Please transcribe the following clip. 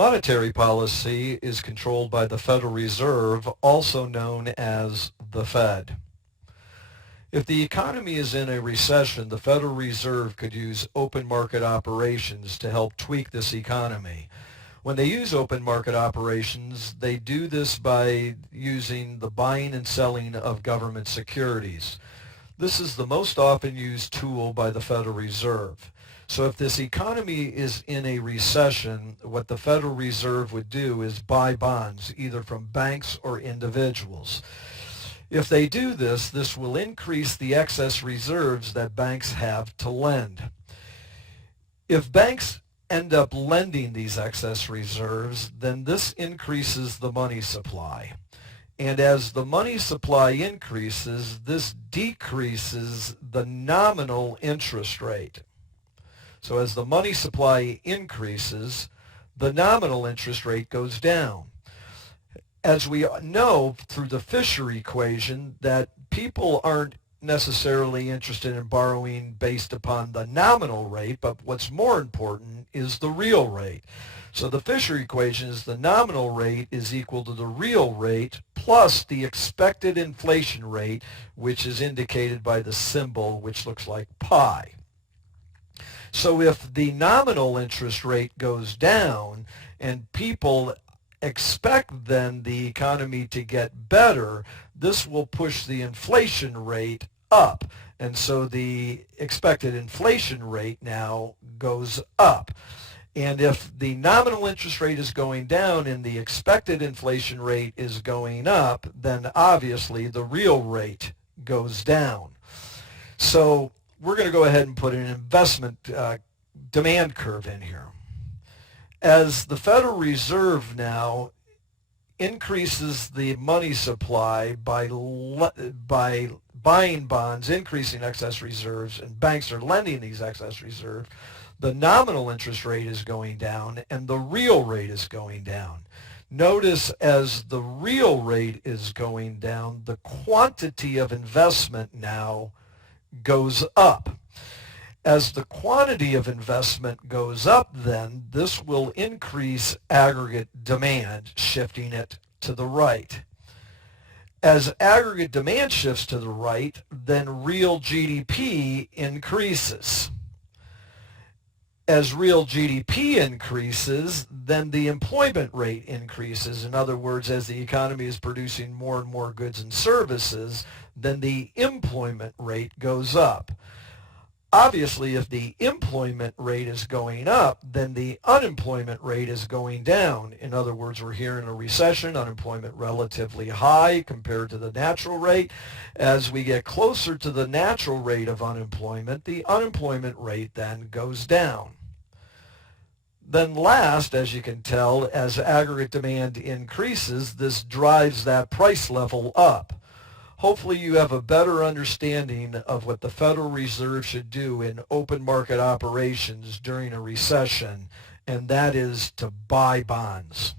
Monetary policy is controlled by the Federal Reserve, also known as the Fed. If the economy is in a recession, the Federal Reserve could use open market operations to help tweak this economy. When they use open market operations, they do this by using the buying and selling of government securities. This is the most often used tool by the Federal Reserve. So if this economy is in a recession, what the Federal Reserve would do is buy bonds, either from banks or individuals. If they do this, this will increase the excess reserves that banks have to lend. If banks end up lending these excess reserves, then this increases the money supply. And as the money supply increases, this decreases the nominal interest rate. So as the money supply increases, the nominal interest rate goes down. As we know through the Fisher equation, that people aren't necessarily interested in borrowing based upon the nominal rate, but what's more important is the real rate. So the Fisher equation is the nominal rate is equal to the real rate plus the expected inflation rate, which is indicated by the symbol which looks like pi. So if the nominal interest rate goes down and people expect then the economy to get better, this will push the inflation rate up. And so the expected inflation rate now goes up. And if the nominal interest rate is going down and the expected inflation rate is going up, then obviously the real rate goes down. So we're going to go ahead and put an investment demand curve in here. As the Federal Reserve now increases the money supply by buying bonds, increasing excess reserves, and banks are lending these excess reserves, the nominal interest rate is going down and the real rate is going down. Notice as the real rate is going down, the quantity of investment now goes up. As the quantity of investment goes up, then this will increase aggregate demand, shifting it to the right. As aggregate demand shifts to the right, then real GDP increases. As real GDP increases, then the employment rate increases. In other words, as the economy is producing more and more goods and services, then the employment rate goes up. Obviously, if the employment rate is going up, then the unemployment rate is going down. In other words, we're here in a recession, unemployment relatively high compared to the natural rate. As we get closer to the natural rate of unemployment, the unemployment rate then goes down. Then last, as you can tell, as aggregate demand increases, this drives that price level up. Hopefully you have a better understanding of what the Federal Reserve should do in open market operations during a recession, and that is to buy bonds.